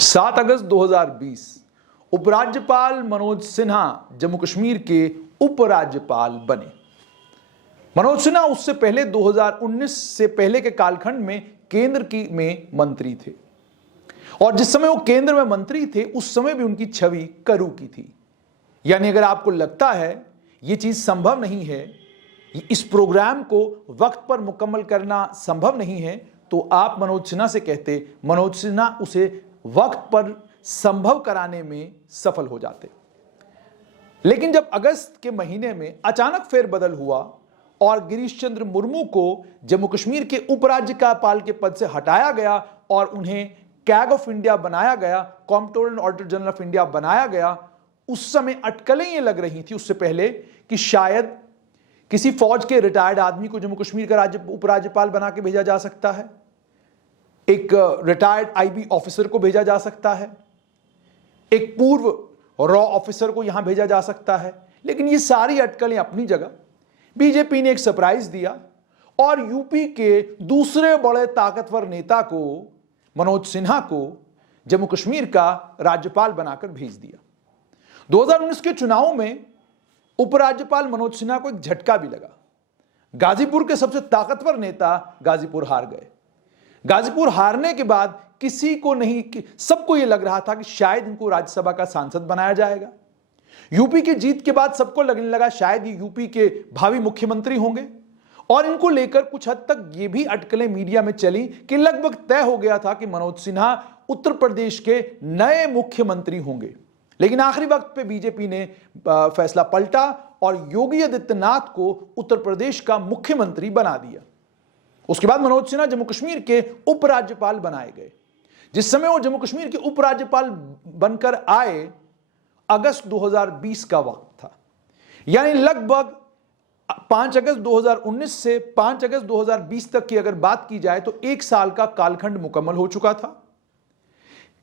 7 अगस्त 2020 उपराज्यपाल मनोज सिन्हा जम्मू कश्मीर के उपराज्यपाल बने। मनोज सिन्हा उससे पहले 2019 से पहले के कालखंड में केंद्र में मंत्री थे और जिस समय वो केंद्र में मंत्री थे उस समय भी उनकी छवि करू की थी। यानी अगर आपको लगता है यह चीज संभव नहीं है, इस प्रोग्राम को वक्त पर मुकम्मल करना संभव नहीं है, तो आप मनोज सिन्हा से कहते, मनोज सिन्हा उसे वक्त पर संभव कराने में सफल हो जाते। लेकिन जब अगस्त के महीने में अचानक फेरबदल हुआ और गिरीश चंद्र मुर्मू को जम्मू कश्मीर के उपराज्यपाल के पद से हटाया गया और उन्हें कैग ऑफ इंडिया बनाया गया, comptroller and auditor general of India बनाया गया, उस समय अटकलें ये लग रही थी उससे पहले कि शायद किसी फौज के रिटायर्ड आदमी को जम्मू कश्मीर का उपराज्यपाल बना के भेजा जा सकता है, एक रिटायर्ड आईबी ऑफिसर को भेजा जा सकता है, एक पूर्व रॉ ऑफिसर को यहां भेजा जा सकता है। लेकिन ये सारी अटकलें अपनी जगह, बीजेपी ने एक सरप्राइज दिया और यूपी के दूसरे बड़े ताकतवर नेता को, मनोज सिन्हा को, जम्मू कश्मीर का राज्यपाल बनाकर भेज दिया। 2019 के चुनाव में उपराज्यपाल मनोज सिन्हा को एक झटका भी लगा। गाजीपुर के सबसे ताकतवर नेता गाजीपुर हार गए। गाजीपुर हारने के बाद किसी को नहीं, सबको यह लग रहा था कि शायद इनको राज्यसभा का सांसद बनाया जाएगा। यूपी की जीत के बाद सबको लगने लगा शायद ये यूपी के भावी मुख्यमंत्री होंगे और इनको लेकर कुछ हद तक ये भी अटकलें मीडिया में चली कि लगभग तय हो गया था कि मनोज सिन्हा उत्तर प्रदेश के नए मुख्यमंत्री होंगे। लेकिन आखिरी वक्त पे बीजेपी ने फैसला पलटा और योगी आदित्यनाथ को उत्तर प्रदेश का मुख्यमंत्री बना दिया। उसके बाद मनोज सिन्हा जम्मू कश्मीर के उपराज्यपाल बनाए गए। जिस समय वो जम्मू कश्मीर के उपराज्यपाल बनकर आए, अगस्त 2020 का वक्त था। यानी लगभग 5 अगस्त 2019 से 5 अगस्त 2020 तक की अगर बात की जाए तो 1 साल का कालखंड मुकम्मल हो चुका था।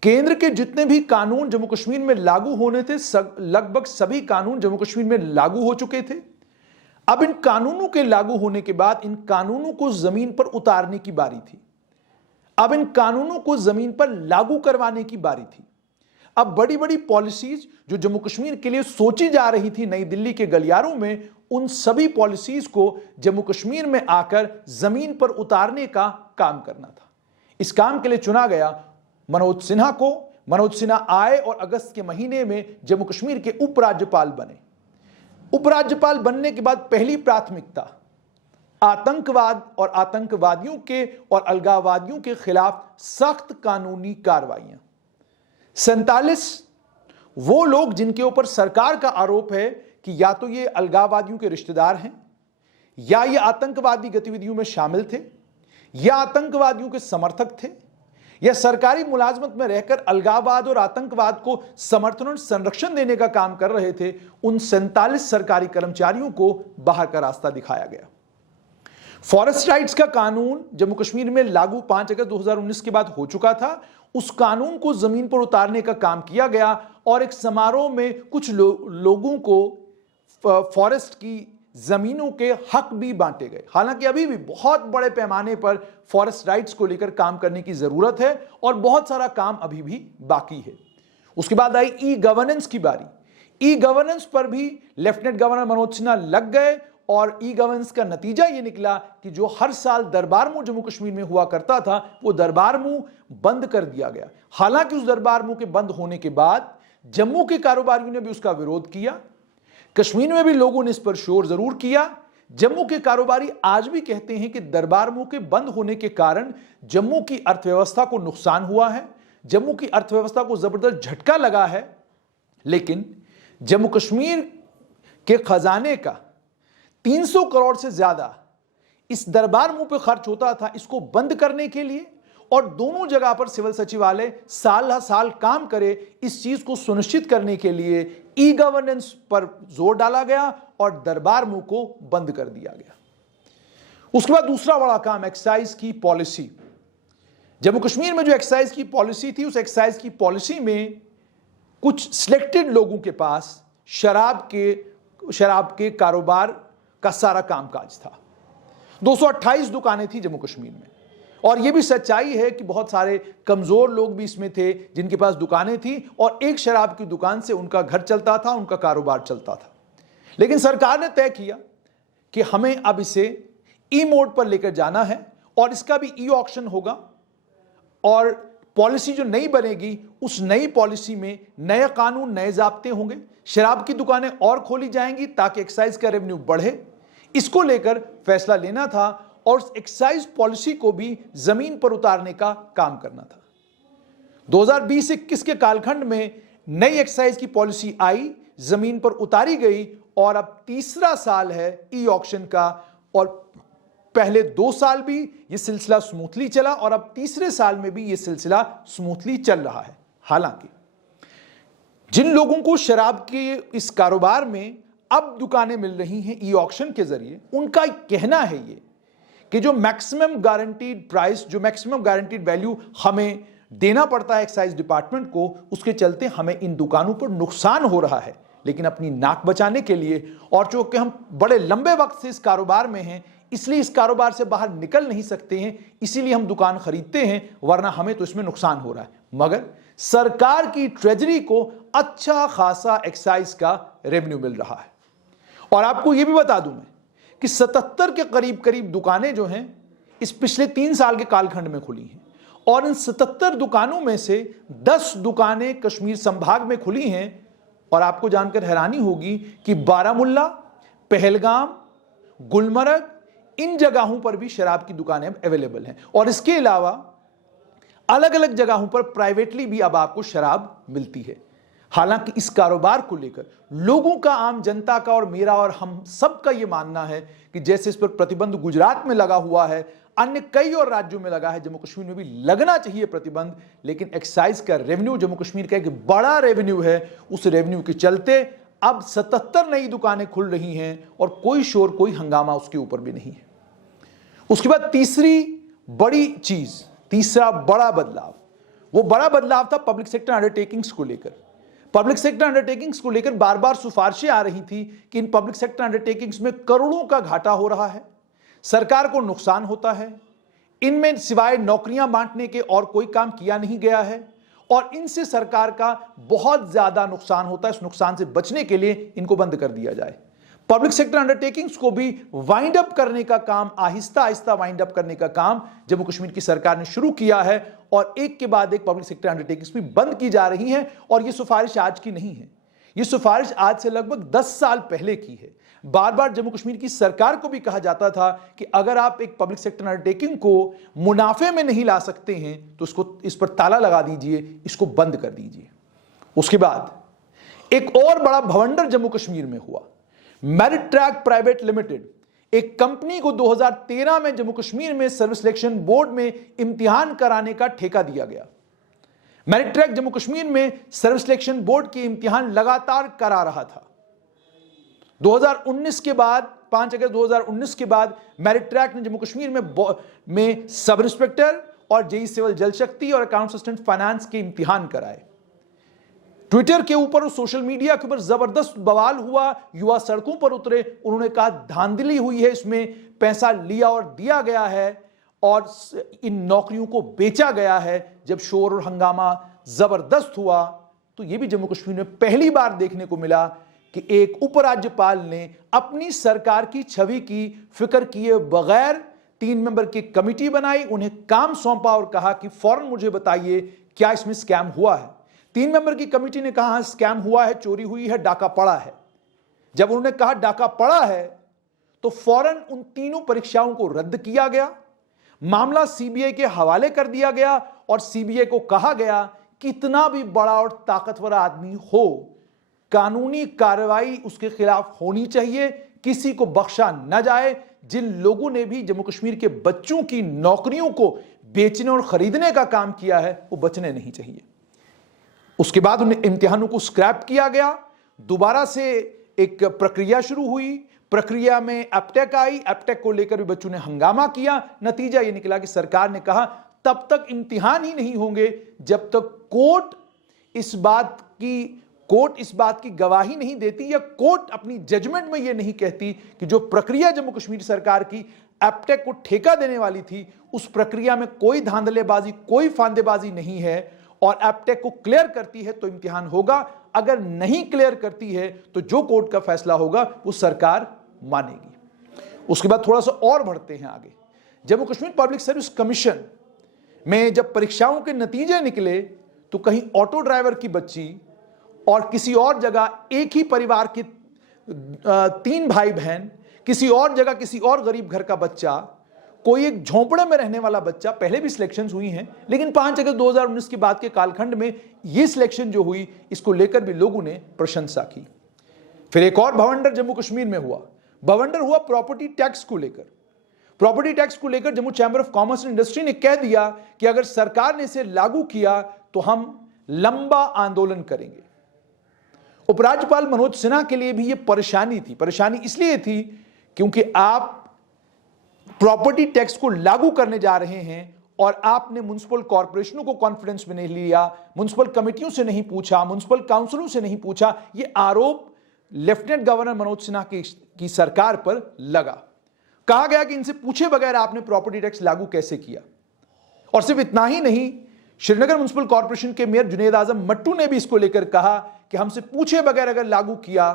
केंद्र के जितने भी कानून जम्मू कश्मीर में लागू होने थे, लगभग सभी कानून जम्मू कश्मीर में लागू हो चुके थे। अब इन कानूनों के लागू होने के बाद इन कानूनों को जमीन पर उतारने की बारी थी। अब इन कानूनों को जमीन पर लागू करवाने की बारी थी। अब बड़ी बड़ी पॉलिसीज जो जम्मू कश्मीर के लिए सोची जा रही थी नई दिल्ली के गलियारों में, उन सभी पॉलिसीज को जम्मू कश्मीर में आकर जमीन पर उतारने का काम करना था। इस काम के लिए चुना गया मनोज सिन्हा को। मनोज सिन्हा आए और अगस्त के महीने में जम्मू कश्मीर के उपराज्यपाल बने। उपराज्यपाल बनने के बाद पहली प्राथमिकता आतंकवाद और आतंकवादियों के और अलगाववादियों के खिलाफ सख्त कानूनी कार्रवाइयां। 47 वो लोग जिनके ऊपर सरकार का आरोप है कि या तो ये अलगाववादियों के रिश्तेदार हैं, या ये आतंकवादी गतिविधियों में शामिल थे, या आतंकवादियों के समर्थक थे, या सरकारी मुलाजमत में रहकर अलगाववाद और आतंकवाद को समर्थन और संरक्षण देने का काम कर रहे थे, उन 47 सरकारी कर्मचारियों को बाहर का रास्ता दिखाया गया। फॉरेस्ट राइट्स का कानून जम्मू कश्मीर में लागू 5 अगस्त 2019 के बाद हो चुका था। उस कानून को जमीन पर उतारने का काम किया गया और एक समारोह में कुछ लोगों को फॉरेस्ट की जमीनों के हक भी बांटे गए। हालांकि अभी भी बहुत बड़े पैमाने पर फॉरेस्ट राइट्स को लेकर काम करने की जरूरत है और बहुत सारा काम अभी भी बाकी है। उसके बाद आई ई गवर्नेंस की बारी। ई गवर्नेंस पर भी लेफ्टिनेंट गवर्नर मनोज सिन्हा लग गए और ई गवर्नेंस का नतीजा यह निकला कि जो हर साल दरबार मुंह जम्मू कश्मीर में हुआ करता था, वो दरबार मुंह बंद कर दिया गया। हालांकि उस दरबार मुंह के बंद होने के बाद जम्मू के कारोबारियों ने भी उसका विरोध किया, कश्मीर में भी लोगों ने इस पर शोर जरूर किया। जम्मू के कारोबारी आज भी कहते हैं कि दरबार मुंह के बंद होने के कारण जम्मू की अर्थव्यवस्था को नुकसान हुआ है, जम्मू की अर्थव्यवस्था को जबरदस्त झटका लगा है। लेकिन जम्मू कश्मीर के खजाने का 300 करोड़ से ज्यादा इस दरबार मुंह पे खर्च होता था इसको बंद करने के लिए, और दोनों जगह पर सिविल सचिवालय साल हर साल काम करे इस चीज को सुनिश्चित करने के लिए ई गवर्नेंस पर जोर डाला गया और दरबार मुंह को बंद कर दिया गया। उसके बाद दूसरा बड़ा काम एक्साइज की पॉलिसी। जम्मू कश्मीर में जो एक्साइज की पॉलिसी थी, उस एक्साइज की पॉलिसी में कुछ सिलेक्टेड लोगों के पास शराब के कारोबार का सारा कामकाज था। 228 दुकानें थी जम्मू कश्मीर में। और यह भी सच्चाई है कि बहुत सारे कमजोर लोग भी इसमें थे जिनके पास दुकानें थी और एक शराब की दुकान से उनका घर चलता था, उनका कारोबार चलता था। लेकिन सरकार ने तय किया कि हमें अब इसे ई मोड पर लेकर जाना है और इसका भी ई ऑक्शन होगा और पॉलिसी जो नई बनेगी उस नई पॉलिसी में नए कानून, नए ज़ाब्ते होंगे। शराब की दुकानें और खोली जाएंगी ताकि एक्साइज का रेवेन्यू बढ़े। इसको लेकर फैसला लेना था और एक्साइज पॉलिसी को भी जमीन पर उतारने का काम करना था। 2020-21 के कालखंड में नई एक्साइज की पॉलिसी आई, जमीन पर उतारी गई और अब तीसरा साल है ई ऑक्शन का। और पहले 2 साल भी यह सिलसिला स्मूथली चला और अब तीसरे साल में भी यह सिलसिला स्मूथली चल रहा है। हालांकि जिन लोगों को शराब के इस कारोबार में अब दुकानें मिल रही हैं ई ऑक्शन के जरिए, उनका कहना है ये कि जो मैक्सिमम गारंटीड प्राइस, जो मैक्सिमम गारंटीड वैल्यू हमें देना पड़ता है एक्साइज डिपार्टमेंट को, उसके चलते हमें इन दुकानों पर नुकसान हो रहा है। लेकिन अपनी नाक बचाने के लिए और चूंकि हम बड़े लंबे वक्त से इस कारोबार में हैं, इसलिए इस कारोबार से बाहर निकल नहीं सकते हैं, इसीलिए हम दुकान खरीदते हैं, वरना हमें तो इसमें नुकसान हो रहा है। मगर सरकार की ट्रेजरी को अच्छा खासा एक्साइज का रेवेन्यू मिल रहा है। और आपको यह भी बता दूं मैं कि 77 के करीब करीब दुकानें जो हैं इस पिछले 3 साल के कालखंड में खुली हैं और इन 77 दुकानों में से 10 दुकानें कश्मीर संभाग में खुली हैं। और आपको जानकर हैरानी होगी कि बारामुल्ला, पहलगाम, गुलमर्ग, इन जगहों पर भी शराब की दुकानें अवेलेबल हैं। और इसके अलावा अलग अलग जगहों पर प्राइवेटली भी अब आपको शराब मिलती है। हालांकि इस कारोबार को लेकर लोगों का, आम जनता का और मेरा और हम सबका यह मानना है कि जैसे इस पर प्रतिबंध गुजरात में लगा हुआ है, अन्य कई और राज्यों में लगा है, जम्मू कश्मीर में भी लगना चाहिए प्रतिबंध। लेकिन एक्साइज का रेवेन्यू जम्मू कश्मीर का एक बड़ा रेवेन्यू है, उस रेवेन्यू के चलते अब 77 नई दुकानें खुल रही हैं और कोई शोर, कोई हंगामा उसके ऊपर भी नहीं है। उसके बाद तीसरी बड़ी चीज, तीसरा बड़ा बदलाव, वो बड़ा बदलाव था पब्लिक सेक्टर अंडरटेकिंग्स को लेकर। पब्लिक सेक्टर अंडरटेकिंग्स को लेकर बार बार सिफारिशें आ रही थी कि इन पब्लिक सेक्टर अंडरटेकिंग्स में करोड़ों का घाटा हो रहा है, सरकार को नुकसान होता है, इनमें सिवाय नौकरियां बांटने के और कोई काम किया नहीं गया है और इनसे सरकार का बहुत ज्यादा नुकसान होता है। इस नुकसान से बचने के लिए इनको बंद कर दिया जाए। पब्लिक सेक्टर अंडरटेकिंग्स को भी वाइंड अप करने का काम, आहिस्ता आहिस्ता वाइंड अप करने का काम जम्मू कश्मीर की सरकार ने शुरू किया है और एक के बाद एक पब्लिक सेक्टर अंडरटेकिंग्स भी बंद की जा रही हैं। और यह सिफारिश आज की नहीं है, यह सिफारिश आज से लगभग 10 साल पहले की है। बार बार जम्मू कश्मीर की सरकार को भी कहा जाता था कि अगर आप एक पब्लिक सेक्टर अंडरटेकिंग को मुनाफे में नहीं ला सकते हैं तो इस पर ताला लगा दीजिए, इसको बंद कर दीजिए। उसके बाद एक और बड़ा भवंडर जम्मू कश्मीर में हुआ। मेरिट्रैक प्राइवेट लिमिटेड, एक कंपनी को 2013 में जम्मू कश्मीर में सर्विस सिलेक्शन बोर्ड में इम्तिहान कराने का ठेका दिया गया। मेरिट्रैक जम्मू कश्मीर में सर्विस सिलेक्शन बोर्ड के इम्तिहान लगातार करा रहा था। 2019 के बाद, 5 अगस्त 2019 के बाद मेरिट्रैक ने जम्मू कश्मीर में सब इंस्पेक्टर और जेई सिविल जल शक्ति और अकाउंट असिस्टेंट फाइनेंस के इम्तिहान कराए। ट्विटर के ऊपर और सोशल मीडिया के ऊपर जबरदस्त बवाल हुआ, युवा सड़कों पर उतरे, उन्होंने कहा धांधली हुई है, इसमें पैसा लिया और दिया गया है और इन नौकरियों को बेचा गया है। जब शोर और हंगामा जबरदस्त हुआ तो यह भी जम्मू कश्मीर में पहली बार देखने को मिला कि एक उपराज्यपाल ने अपनी सरकार की छवि की फिक्र किए बगैर 3 मेंबर की कमेटी बनाई, उन्हें काम सौंपा और कहा कि फौरन मुझे बताइए क्या इसमें स्कैम हुआ है। 3 मेंबर की कमेटी ने कहा स्कैम हुआ है, चोरी हुई है, डाका पड़ा है। जब उन्होंने कहा डाका पड़ा है तो फौरन उन तीनों परीक्षाओं को रद्द किया गया, मामला सीबीआई के हवाले कर दिया गया और सीबीआई को कहा गया कितना भी बड़ा और ताकतवर आदमी हो, कानूनी कार्रवाई उसके खिलाफ होनी चाहिए, किसी को बख्शा न जाए। जिन लोगों ने भी जम्मू कश्मीर के बच्चों की नौकरियों को बेचने और खरीदने का काम किया है वो बचने नहीं चाहिए। उसके बाद उन्हें इम्तिहानों को स्क्रैप किया गया, दोबारा से एक प्रक्रिया शुरू हुई, प्रक्रिया में एप्टेक आई, एप्टेक को लेकर भी बच्चों ने हंगामा किया। नतीजा यह निकला कि सरकार ने कहा तब तक इम्तिहान ही नहीं होंगे जब तक कोर्ट इस बात की कोर्ट इस बात की गवाही नहीं देती या कोर्ट अपनी जजमेंट में यह नहीं कहती कि जो प्रक्रिया जम्मू कश्मीर सरकार की एप्टेक को ठेका देने वाली थी, उस प्रक्रिया में कोई धांधलेबाजी, कोई फांदेबाजी नहीं है और एप्टेक को क्लियर करती है तो इम्तिहान होगा, अगर नहीं क्लियर करती है तो जो कोर्ट का फैसला होगा वो सरकार मानेगी। उसके बाद थोड़ा सा और बढ़ते हैं आगे। Jammu Kashmir public service commission में जब परीक्षाओं के नतीजे निकले तो कहीं ऑटो ड्राइवर की बच्ची और किसी और जगह एक ही परिवार के 3 भाई बहन, किसी और जगह किसी और गरीब घर का बच्चा, कोई एक झोंपड़े में रहने वाला बच्चा, पहले भी सिलेक्शंस हुई हैं लेकिन 5 अगस्त 2019 के बाद के कालखंड में यह सिलेक्शन जो हुई, इसको लेकर भी लोगों ने प्रशंसा की। फिर एक और भवंडर जम्मू कश्मीर में हुआ। भवंडर हुआ प्रॉपर्टी टैक्स को लेकर। प्रॉपर्टी टैक्स को लेकर Jammu chamber of commerce and industry ने कह दिया कि अगर सरकार ने इसे लागू किया तो हम लंबा आंदोलन करेंगे। उपराज्यपाल मनोज सिन्हा के लिए भी यह परेशानी थी। परेशानी इसलिए थी क्योंकि आप प्रॉपर्टी टैक्स को लागू करने जा रहे हैं और आपने म्युनिसिपल कॉर्पोरेशनों को कॉन्फिडेंस में नहीं लिया, म्युनिसिपल कमेटियों से नहीं पूछा, म्युनिसिपल काउंसिलों से नहीं पूछा। यह आरोप लेफ्टिनेंट गवर्नर मनोज सिन्हा की सरकार पर लगा। कहा गया कि इनसे पूछे बगैर आपने प्रॉपर्टी टैक्स लागू कैसे किया। और सिर्फ इतना ही नहीं, श्रीनगर म्युनिसिपल कॉर्पोरेशन के मेयर जुनेद आजम मट्टू ने भी इसको लेकर कहा कि हमसे पूछे बगैर अगर लागू किया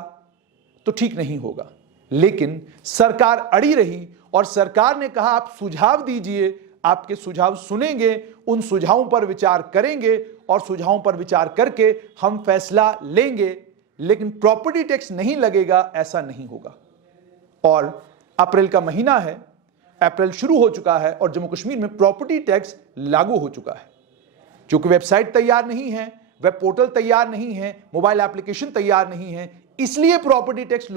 तो ठीक नहीं होगा। लेकिन सरकार अड़ी रही और सरकार ने कहा आप सुझाव दीजिए, आपके सुझाव सुनेंगे, उन सुझावों पर विचार करेंगे और सुझावों पर विचार करके हम फैसला लेंगे, लेकिन प्रॉपर्टी टैक्स नहीं लगेगा, ऐसा नहीं होगा। और अप्रैल का महीना है, अप्रैल शुरू हो चुका है और जम्मू कश्मीर में प्रॉपर्टी टैक्स लागू हो चुका है। क्योंकि वेबसाइट तैयार नहीं है, वेब पोर्टल तैयार नहीं है, मोबाइल एप्लीकेशन तैयार नहीं है, इसलिए प्रॉपर्टी टैक्स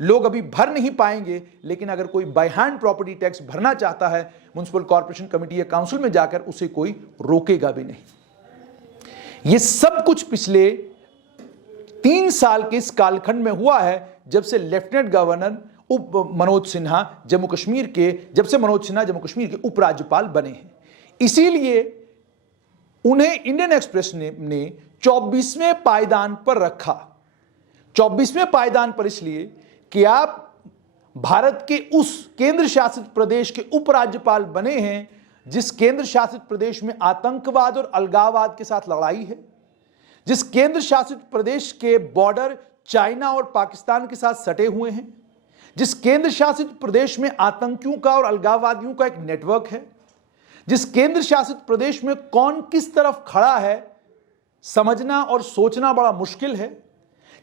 लोग अभी भर नहीं पाएंगे। लेकिन अगर कोई बाय हैंड प्रॉपर्टी टैक्स भरना चाहता है म्युनिसिपल कॉर्पोरेशन कमेटी या काउंसिल में जाकर, उसे कोई रोकेगा भी नहीं। यह सब कुछ पिछले 3 साल के इस कालखंड में हुआ है जब से लेफ्टिनेंट गवर्नर मनोज सिन्हा जम्मू कश्मीर के उपराज्यपाल बने हैं। इसीलिए उन्हें इंडियन एक्सप्रेस ने 24वें पायदान पर रखा। 24वें पायदान पर इसलिए कि आप भारत के उस केंद्र शासित प्रदेश के उपराज्यपाल बने हैं जिस केंद्र शासित प्रदेश में आतंकवाद और अलगाववाद के साथ लड़ाई है, जिस केंद्र शासित प्रदेश के बॉर्डर चाइना और पाकिस्तान के साथ सटे हुए हैं, जिस केंद्र शासित प्रदेश में आतंकियों का और अलगाववादियों का एक नेटवर्क है, जिस केंद्र शासित प्रदेश में कौन किस तरफ खड़ा है समझना और सोचना बड़ा मुश्किल है,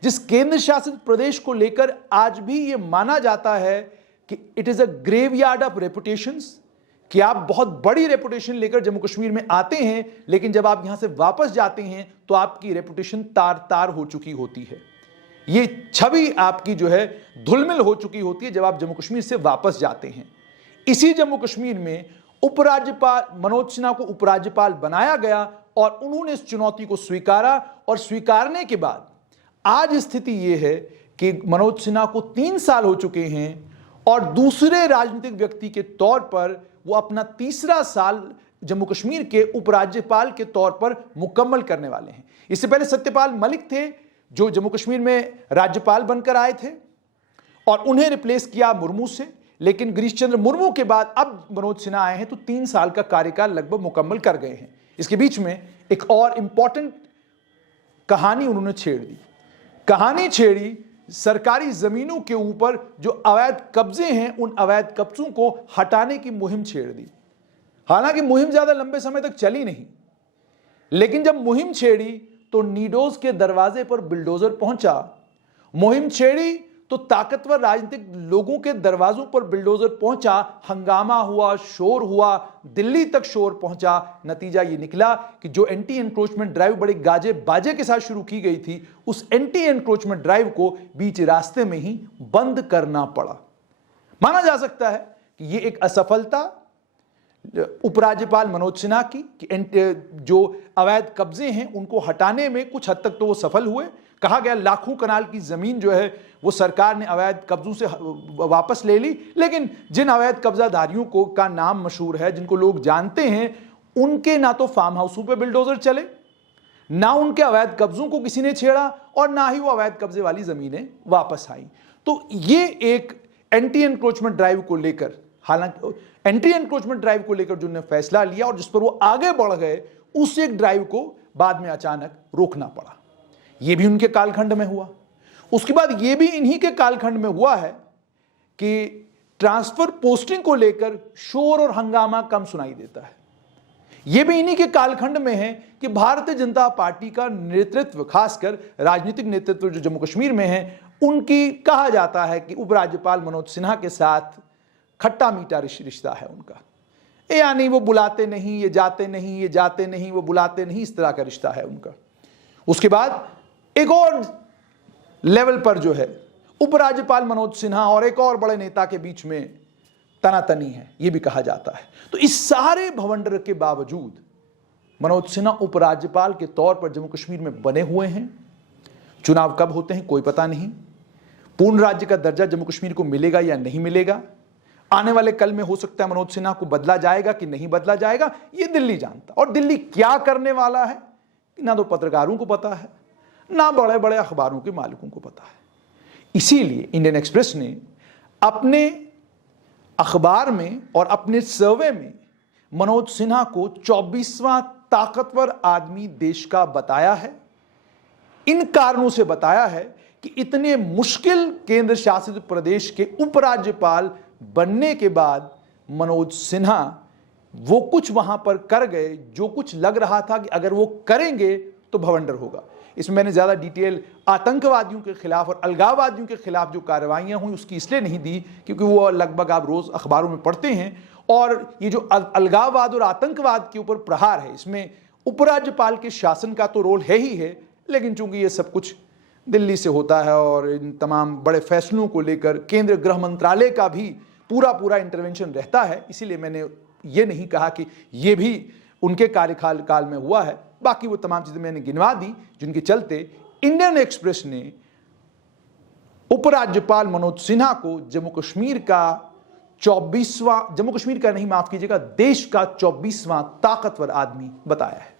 जिस केंद्र शासित प्रदेश को लेकर आज भी यह माना जाता है कि it is a graveyard of reputations, कि आप बहुत बड़ी रेपुटेशन लेकर जम्मू कश्मीर में आते हैं लेकिन जब आप यहां से वापस जाते हैं तो आपकी रेपुटेशन तार तार हो चुकी होती है। ये छवि आपकी जो है धुलमिल हो चुकी होती है जब आप जम्मू कश्मीर से वापस जाते हैं। इसी जम्मू कश्मीर में उपराज्यपाल मनोज सिन्हा को उपराज्यपाल बनाया गया और उन्होंने इस चुनौती को स्वीकारा और स्वीकारने के बाद आज स्थिति यह है कि मनोज सिन्हा को 3 साल हो चुके हैं और दूसरे राजनीतिक व्यक्ति के तौर पर वो अपना 3रा साल जम्मू कश्मीर के उपराज्यपाल के तौर पर मुकम्मल करने वाले हैं। इससे पहले सत्यपाल मलिक थे जो जम्मू कश्मीर में राज्यपाल बनकर आए थे और उन्हें रिप्लेस किया मुर्मू से, लेकिन गिरीश चंद्र मुर्मू के बाद अब मनोज सिन्हा आए हैं तो 3 साल का कार्यकाल लगभग मुकम्मल कर गए हैं। इसके बीच में एक और इंपॉर्टेंट कहानी उन्होंने छेड़ दी। कहानी छेड़ी सरकारी जमीनों के ऊपर जो अवैध कब्जे हैं, उन अवैध कब्जों को हटाने की मुहिम छेड़ दी। हालांकि मुहिम ज्यादा लंबे समय तक चली नहीं, लेकिन जब मुहिम छेड़ी तो नीडोज के दरवाजे पर बिल्डोजर पहुंचा। मुहिम छेड़ी तो ताकतवर राजनीतिक लोगों के दरवाजों पर बिल्डोजर पहुंचा, हंगामा हुआ, शोर हुआ, दिल्ली तक शोर पहुंचा। नतीजा ये निकला कि जो एंटी एनक्रोचमेंट ड्राइव बड़े गाजे बाजे के साथ शुरू की गई थी, उस एंटी एनक्रोचमेंट ड्राइव को बीच रास्ते में ही बंद करना पड़ा। माना जा सकता है कि ये एक असफलता उपराज्यपाल मनोज सिन्हा की कि जो अवैध कब्जे हैं उनको हटाने में कुछ हद तक तो वो सफल हुए। कहा गया लाखों कनाल की जमीन जो है वो सरकार ने अवैध कब्जों से वापस ले ली, लेकिन जिन अवैध कब्जाधारियों को का नाम मशहूर है, जिनको लोग जानते हैं, उनके ना तो फार्म हाउसों पे बिल्डोजर चले, ना उनके अवैध कब्जों को किसी ने छेड़ा और ना ही वो अवैध कब्जे वाली जमीनें वापस आई। तो ये एक एंटी एनक्रोचमेंट ड्राइव को लेकर, हालांकि एंटी एनक्रोचमेंट ड्राइव को लेकर जो उन्होंने फैसला लिया और जिस पर वो आगे बढ़ गए, उस एक ड्राइव को बाद में अचानक रोकना पड़ा। ये भी उनके कालखंड में हुआ। उसके बाद ये भी इन्हीं के कालखंड में हुआ है कि ट्रांसफर पोस्टिंग को लेकर शोर और हंगामा कम सुनाई देता है। यह भी इन्हीं के कालखंड में है कि भारतीय जनता पार्टी का नेतृत्व, खासकर राजनीतिक नेतृत्व जो जम्मू कश्मीर में है, उनकी कहा जाता है कि उपराज्यपाल मनोज सिन्हा के साथ खट्टा मीठा रिश्ता है उनका। यानी वो बुलाते नहीं, ये जाते नहीं, ये जाते नहीं, वो बुलाते नहीं, इस तरह का रिश्ता है उनका। उसके बाद एक और लेवल पर जो है उपराज्यपाल मनोज सिन्हा और एक और बड़े नेता के बीच में तनातनी है, यह भी कहा जाता है। तो इस सारे भवंडर के बावजूद मनोज सिन्हा उपराज्यपाल के तौर पर जम्मू कश्मीर में बने हुए हैं। चुनाव कब होते हैं कोई पता नहीं। पूर्ण राज्य का दर्जा जम्मू कश्मीर को मिलेगा या नहीं मिलेगा, आने वाले कल में हो सकता है मनोज सिन्हा को बदला जाएगा कि नहीं बदला जाएगा, यह दिल्ली जानता। और दिल्ली क्या करने वाला है ना तो पत्रकारों को पता है, ना बड़े बड़े अखबारों के मालिकों को पता है। इसीलिए इंडियन एक्सप्रेस ने अपने अखबार में और अपने सर्वे में मनोज सिन्हा को 24वां ताकतवर आदमी देश का बताया है। इन कारणों से बताया है कि इतने मुश्किल केंद्र शासित प्रदेश के उपराज्यपाल बनने के बाद मनोज सिन्हा वो कुछ वहां पर कर गए जो कुछ लग रहा था कि अगर वो करेंगे तो भवंडर होगा। इसमें मैंने ज़्यादा डिटेल आतंकवादियों के खिलाफ और अलगाववादियों के खिलाफ जो कार्रवाइयाँ हुई उसकी इसलिए नहीं दी क्योंकि वो लगभग आप रोज़ अखबारों में पढ़ते हैं। और ये जो अलगाववाद और आतंकवाद के ऊपर प्रहार है, इसमें उपराज्यपाल के शासन का तो रोल है ही है, लेकिन चूंकि ये सब कुछ दिल्ली से होता है और इन तमाम बड़े फैसलों को लेकर केंद्रीय गृह मंत्रालय का भी पूरा इंटरवेंशन रहता है, इसीलिए मैंने ये नहीं कहा कि ये भी उनके कार्यकाल में हुआ है। बाकी वो तमाम चीजें मैंने गिनवा दी जिनके चलते इंडियन एक्सप्रेस ने उपराज्यपाल मनोज सिन्हा को जम्मू कश्मीर का 24वां, जम्मू कश्मीर का नहीं माफ कीजिएगा, देश का 24वां ताकतवर आदमी बताया है।